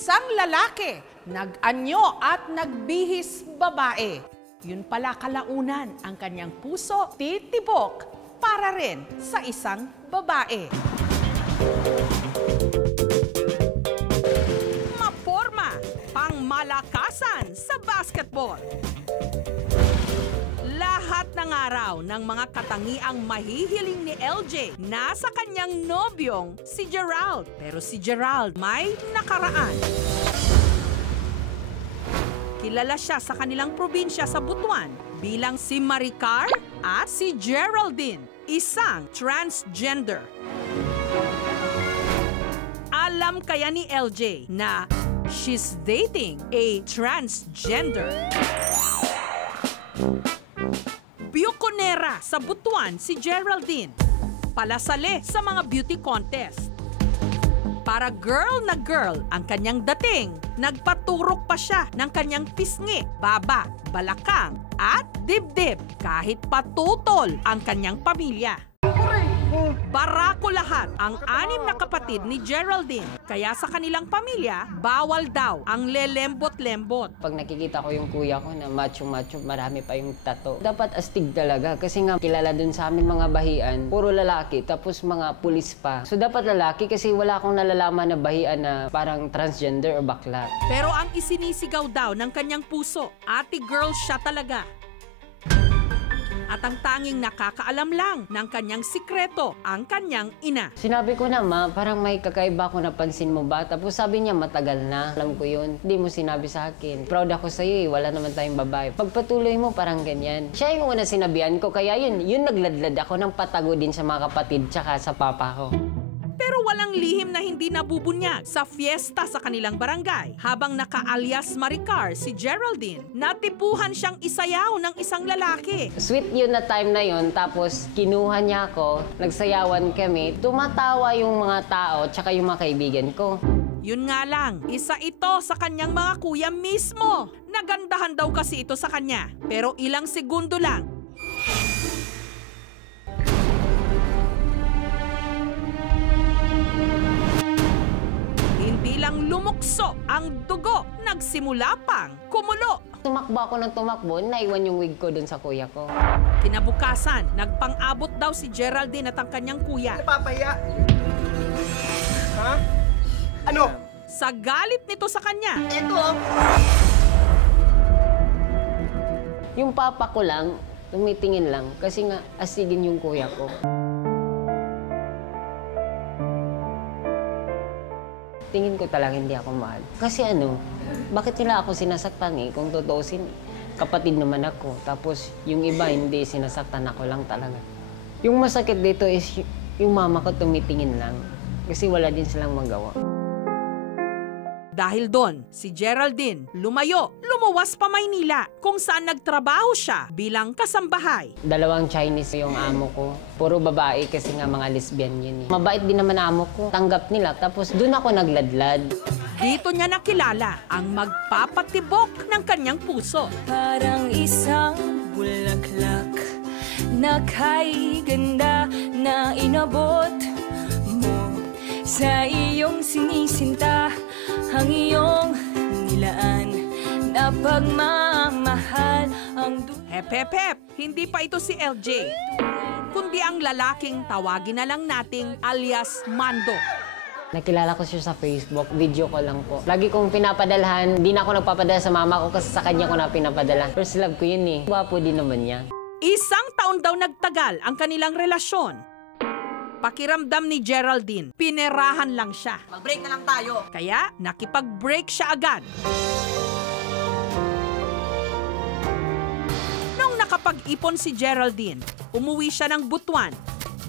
Isang lalaki, nag-anyo at nagbihis babae. Yun pala kalaunan ang kanyang puso titibok para rin sa isang babae. Maporma, pangmalakasan sa basketball. Lahat ng araw ng mga katangiang mahihiling ni LJ nasa kanyang nobyong si Gerald. Pero si Gerald may nakaraan. Kilala siya sa kanilang probinsya sa Butuan bilang si Maricar at si Geraldine, isang transgender. Alam kaya ni LJ na she's dating a transgender. Biyukonera sa Butuan si Geraldine. Palasali sa mga beauty contest. Para girl na girl ang kanyang dating, nagpaturok pa siya ng kanyang pisngi, baba, balakang at dibdib kahit patutol ang kanyang pamilya. Barako lahat ang 6 na kapatid ni Geraldine. Kaya sa kanilang pamilya, bawal daw ang lelembot-lembot. Pag nakikita ko yung kuya ko na macho-macho, marami pa yung tato. Dapat astig talaga kasi nga kilala dun sa amin mga bahian, puro lalaki tapos mga pulis pa. So dapat lalaki kasi wala akong nalalaman na bahian na parang transgender o bakla. Pero ang isinisigaw daw ng kanyang puso, ate girl siya talaga. At ang tanging nakakaalam lang ng kanyang sikreto, ang kanyang ina. Sinabi ko na, ma, parang may kakaiba ako, napansin mo ba? Tapos sabi niya, matagal na. Alam ko yun. Hindi mo sinabi sa akin. Proud ako sa'yo eh. Wala naman tayong babae. Pagpatuloy mo, parang ganyan. Siya yung una sinabihan ko, kaya yun nagladlad ako ng patago din sa mga kapatid tsaka sa papa ko. Pero walang lihim na hindi nabubunyag sa fiesta sa kanilang barangay. Habang naka-alias Maricar si Geraldine, natipuhan siyang isayaw ng isang lalaki. Sweet yun na time na yun, tapos kinuha niya ako, nagsayawan kami. Tumatawa yung mga tao tsaka yung mga kaibigan ko. Yun nga lang, isa ito sa kanyang mga kuya mismo. Nagandahan daw kasi ito sa kanya. Pero ilang segundo lang, bilang lumukso ang dugo, nagsimula pang kumulo. Tumakbo ako ng tumakbo, naiwan yung wig ko dun sa kuya ko. Kinabukasan, nagpang-abot daw si Geraldine at ang kanyang kuya. Napapaya. Ha? Ano? Sa galit nito sa kanya. Ito. Yung papa ko lang, tumitingin lang kasi nga asigin yung kuya ko. Tingin ko talaga hindi ako mahal. Kasi bakit nila ako sinasaktan eh? Kung tutuusin, kapatid naman ako. Tapos yung iba hindi, sinasaktan ako lang talaga. Yung masakit dito is yung mama ko tumitingin lang. Kasi wala din silang magawa. Dahil doon, si Geraldine lumuwas pa Maynila kung saan nagtrabaho siya bilang kasambahay. 2 Chinese yung amo ko. Puro babae kasi nga mga lesbian yun eh. Mabait din naman amo ko. Tanggap nila. Tapos doon ako nagladlad. Dito niya nakilala ang magpapatibok ng kanyang puso. Parang isang bulaklak na kay ganda na inabot mo sa iyong sinisinta. Ang iyong nilaan na pagmamahal ang Hep, hindi pa ito si LJ, kundi ang lalaking tawagin na lang nating alias Mando. Nakilala ko siya sa Facebook, video ko lang po. Lagi kong pinapadalhan, di na ako nagpapadala sa mama ko kasi sa kanya ko na pinapadala. First love ko yun eh. Gwapo din naman niya. Isang taon daw nagtagal ang kanilang relasyon. Pakiramdam ni Geraldine, pinerahan lang siya. Mag-break na lang tayo. Kaya nakipag-break siya agad. Nung nakapag-ipon si Geraldine, umuwi siya ng Butuan.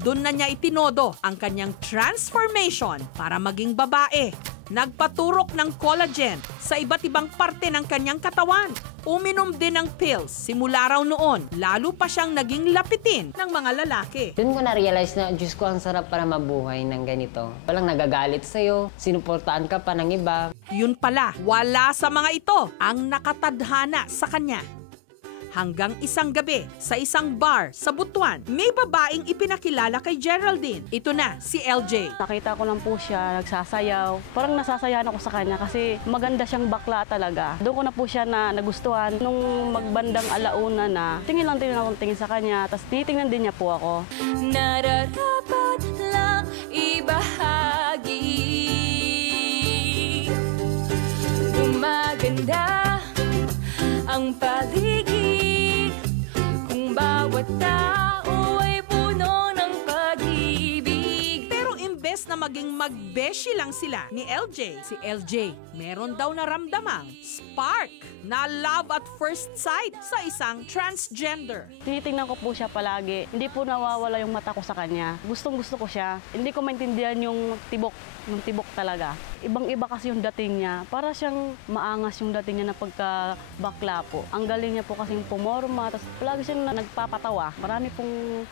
Doon na niya itinodo ang kanyang transformation para maging babae. Nagpaturok ng collagen sa iba't ibang parte ng kanyang katawan. Uminom din ng pills simula raw noon. Lalo pa siyang naging lapitin ng mga lalaki. Doon ko na-realize na, Diyos ko, ang sarap para mabuhay ng ganito. Walang nagagalit sa'yo, sinuportaan ka pa ng iba. Yun pala, wala sa mga ito ang nakatadhana sa kanya. Hanggang isang gabi, sa isang bar sa Butuan, may babaeng ipinakilala kay Geraldine. Ito na, si LJ. Nakita ko lang po siya, nagsasayaw. Parang nasasayahan ako sa kanya kasi maganda siyang bakla talaga. Doon ko na po siya na nagustuhan. Nung magbandang alauna na, tingin akong tingin sa kanya, tapos titingnan din niya po ako. Nararapat lang ibahagi. Gumaganda ang paligid kung bawat tao ay puno ng pag-ibig. Pero imbes na maging magbeshi lang sila ni LJ, si LJ meron daw naramdamang spark na love at first sight sa isang transgender. Tinitingnan ko po siya palagi. Hindi po nawawala yung mata ko sa kanya. Gustong-gusto ko siya. Hindi ko maintindihan yung tibok talaga. Ibang-iba kasi yung dating niya. Para siyang maangas yung dating niya na pagka-bakla po. Ang galing niya po kasing pumorma. Tapos palagi siyang nagpapatawa. Marami pong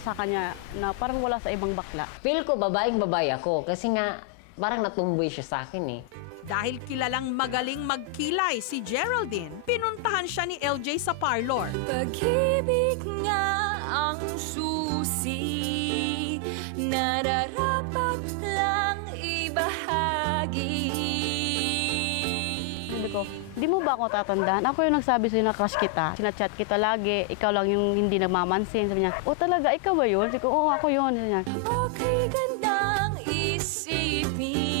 sa kanya na parang wala sa ibang bakla. Feel ko babaeng-babae ako kasi nga parang natumboy siya sa akin eh. Dahil kilalang magaling magkilay si Geraldine, pinuntahan siya ni LJ sa parlor. Pag-ibig nga ang susi, nararapat lang ibahagi. Sabi ko, di mo ba ako tatandaan? Ako yung nagsabi sa'yo na crush kita. Sinachat kita lagi. Ikaw lang yung hindi nagmamansin. Sabi niya, o talaga, ikaw ba yun? Sabi ko, oo, ako yun. Sabi niya, Okay gandang isipin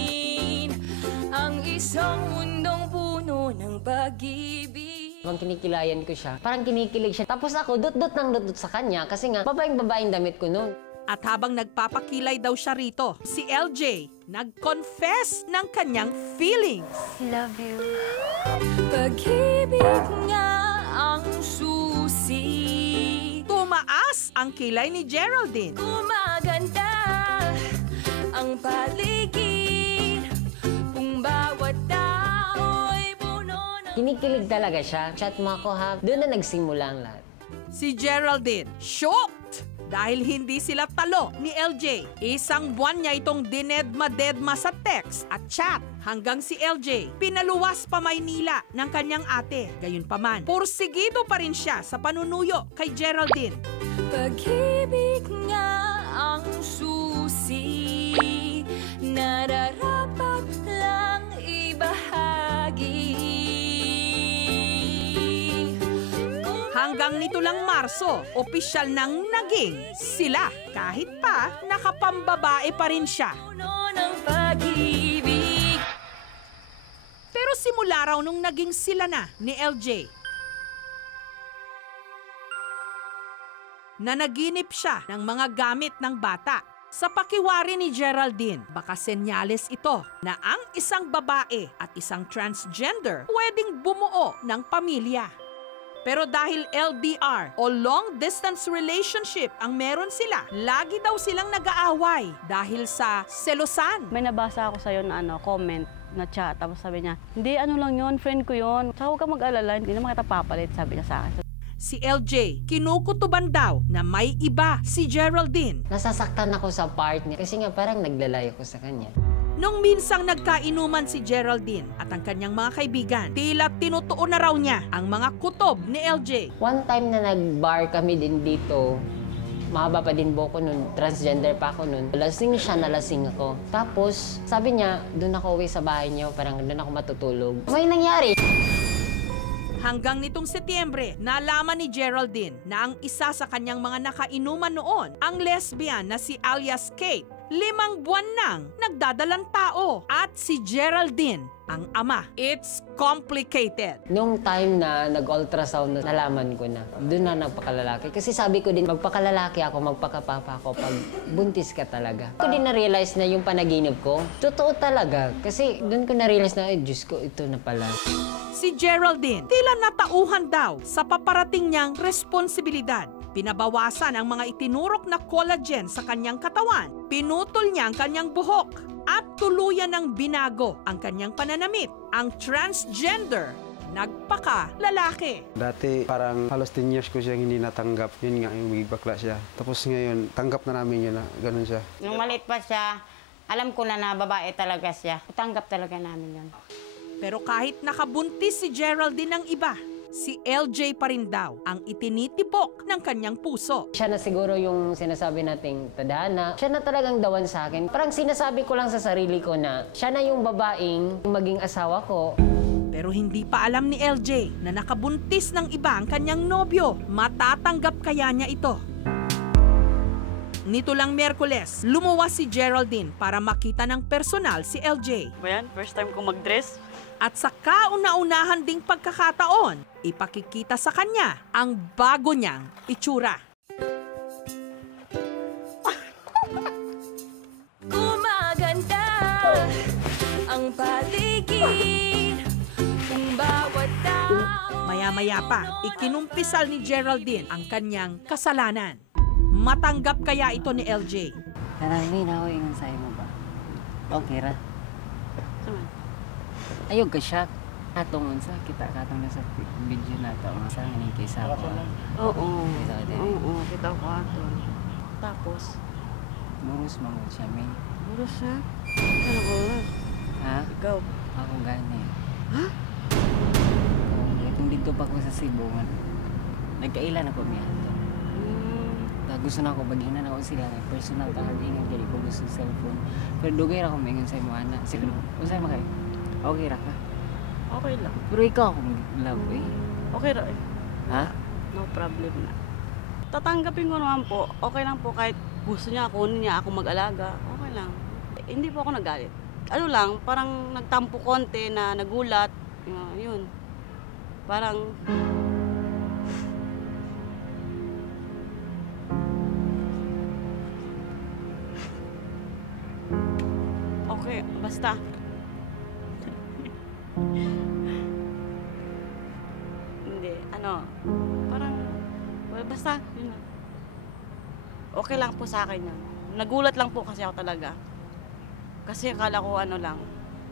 ang isang mundong puno ng pag-ibig. Pag kinikilayan ko siya, parang kinikilig siya. Tapos ako, dut-dut sa kanya kasi nga, babaeng-babaeng damit ko noon. At habang nagpapakilay daw siya rito, si LJ nag-confess ng kanyang feelings. Love you. Pag-ibig nga ang susi. Tumaas ang kilay ni Geraldine. Gumaganda ang paligid kung bawat tao ay puno ng... Kinikilig talaga siya. Chat mo ako ha. Doon na nagsimula ang lahat. Si Geraldine, shocked! Dahil hindi sila talo ni LJ. Isang buwan niya itong dinedma-dedma sa text at chat hanggang si LJ pinaluwas pa Maynila ng kanyang ate. Gayunpaman, pursigido pa rin siya sa panunuyo kay Geraldine. Pag-ibig nga ang susi, nararapat lang ibahagi. Hanggang nito lang Marso, opisyal nang naging sila. Kahit pa, nakapambabae pa rin siya. Puno ng pag-ibig. Pero simula raw nung naging sila na ni LJ, nanaginip siya ng mga gamit ng bata. Sa pakiwari ni Geraldine, baka senyales ito na ang isang babae at isang transgender pwedeng bumuo ng pamilya. Pero dahil LDR o long distance relationship ang meron sila, lagi daw silang nag-aaway dahil sa selosan. may nabasa ako sa'yo na comment na chat. Tapos sabi niya, hindi, ano lang yun, friend ko yun. Saka huwag kang mag-alala, hindi naman kita papalit, sabi niya sa akin. Si LJ, kinukutuban daw na may iba si Geraldine. Nasasaktan ako sa part niya kasi nga parang naglalay ako sa kanya. Nung minsang nagkainuman si Geraldine at ang kanyang mga kaibigan, tila tinutuon na raw niya ang mga kutob ni LJ. One time na nag-bar kami din dito, mahaba pa din buhok ko nun, transgender pa ako nun. Lasing siya, nalasing ako. Tapos, sabi niya, doon ako uwi sa bahay niyo, parang doon ako matutulog. May nangyari. Hanggang nitong Setyembre, nalaman ni Geraldine na ang isa sa kanyang mga nakainuman noon, ang lesbian na si alias Kate, 5 buwan nang nagdadalang tao at si Geraldine ang ama. It's complicated. Nung time na nag-ultrasound, nalaman ko na, doon na nagpakalalaki. Kasi sabi ko din, magpakalalaki ako, magpakapapa ako pag buntis ka talaga. Ko din na-realize na yung panaginip ko, totoo talaga. Kasi doon ko na-realize na, ay Diyos ko, ito na pala. Si Geraldine, tila natauhan daw sa paparating niyang responsibilidad. Pinabawasan ang mga itinurok na collagen sa kanyang katawan. Pinutol niya ang kanyang buhok at tuluyan ng binago ang kanyang pananamit. Ang transgender, nagpaka-lalaki. Dati parang halos 10 years ko siyang hindi natanggap. Yun nga, yung maging bakla siya. Tapos ngayon, tanggap na namin yun na ganun siya. Nung maliit pa siya, alam ko na babae talaga siya. Tanggap talaga namin yun. Pero kahit nakabuntis si Geraldine ng iba, si LJ pa rin daw ang itinitipok ng kanyang puso. Siya na siguro yung sinasabi nating tadhana. Siya na talagang dawan sa akin. Parang sinasabi ko lang sa sarili ko na siya na yung babaeng maging asawa ko. Pero hindi pa alam ni LJ na nakabuntis ng iba ang kanyang nobyo. Matatanggap kaya niya ito? Nito lang Miyerkules, lumuwas si Geraldine para makita ng personal si LJ. Ba yan? First time ko mag-dress. At sa kauna-unahan ding pagkakataon, ipakikita sa kanya ang bago niyang itsura. Gumaganda ang paligid kung bawat tao. Maya-maya pa, ikinumpisal ni Geraldine ang kanyang kasalanan. Matanggap kaya ito ni LJ? Karami na ako ingon sa'yo mo ba? Okay ra. Saman. Ayog ka siya. Atong unsa kita katong nasa video na to. Sa nga ni kaysa ako. Oo. Kita ka din. Oo, kita ko ato. Tapos, Murus mangod siya, may. buros siya. Ano ko? Ha? Ikaw. Ako gani. Ha? Itong dito pa ko sa Cebu. Nagkailan ako niya. Gusto na ako baghinan ako sila ng personal tawag ingat dili ko gusto cellphone. Pero dugay ra ako maingon sa imo ana. Siguro usay makay. Okay ra ka. Okay lang. Pero ikaw ako love eh. Okay ra eh. Ha? No problem na. Tatanggapin ko naman po. Okay lang po kahit gusto niya, kunin niya ako mag-alaga. Okay lang. Hindi po ako nagalit. Ano lang, parang nagtampo konti na nagulat. Yun. Parang okay, basta. Hindi, parang, well, basta, yun lang. Okay lang po sa akin yun. Nagulat lang po kasi ako talaga. Kasi akala ko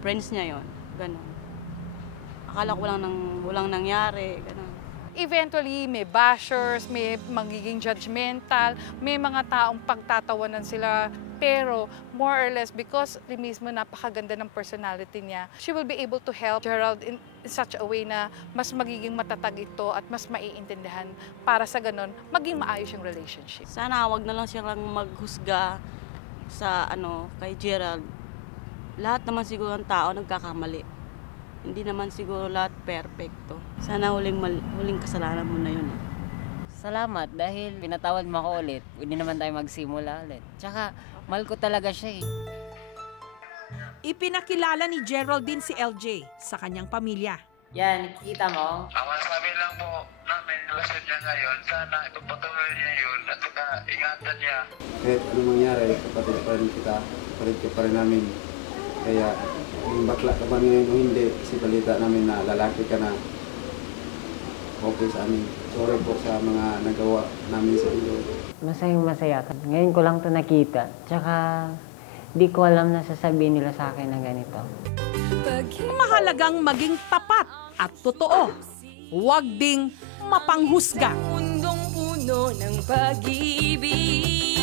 friends niya yon, gano'n. Akala ko walang nangyari, gano'n. Eventually, may bashers, may magiging judgmental, may mga taong pagtatawanan sila. Pero more or less, because mismo napakaganda ng personality niya, she will be able to help Gerald in such a way na mas magiging matatag ito at mas maiintindihan para sa ganun, maging maayos yung relationship. Sana wag na lang siyang maghusga sa kay Gerald. Lahat naman siguro ng tao nagkakamali. Hindi naman siguro lahat perfecto. Sana huling kasalanan mo na yun. Salamat dahil pinatawad mo ako ulit. Pwede naman tayo magsimula ulit. Tsaka, mahal ko talaga siya eh. Ipinakilala ni Geraldine si LJ sa kanyang pamilya. Yan, nakikita mo? Ang masabi lang po namin relasyon niya ngayon, sana ipagpatuloy niya yun at saka ingatan niya. Kahit anong mangyari, kapatid pa rin kita, kapatid ka pa rin namin. Kaya, yung bakla ka man ngayon o hindi, kasi balita namin na lalaki ka na, okay sa amin. Sorry po sa mga nagawa namin sa iyo. Masayang masaya ka. Ngayon ko lang to nakita. Tsaka, di ko alam na sasabihin nila sa akin ng ganito. Mahalagang maging tapat at totoo. Huwag ding mapanghusga. Mundong puno ng pag-ibig.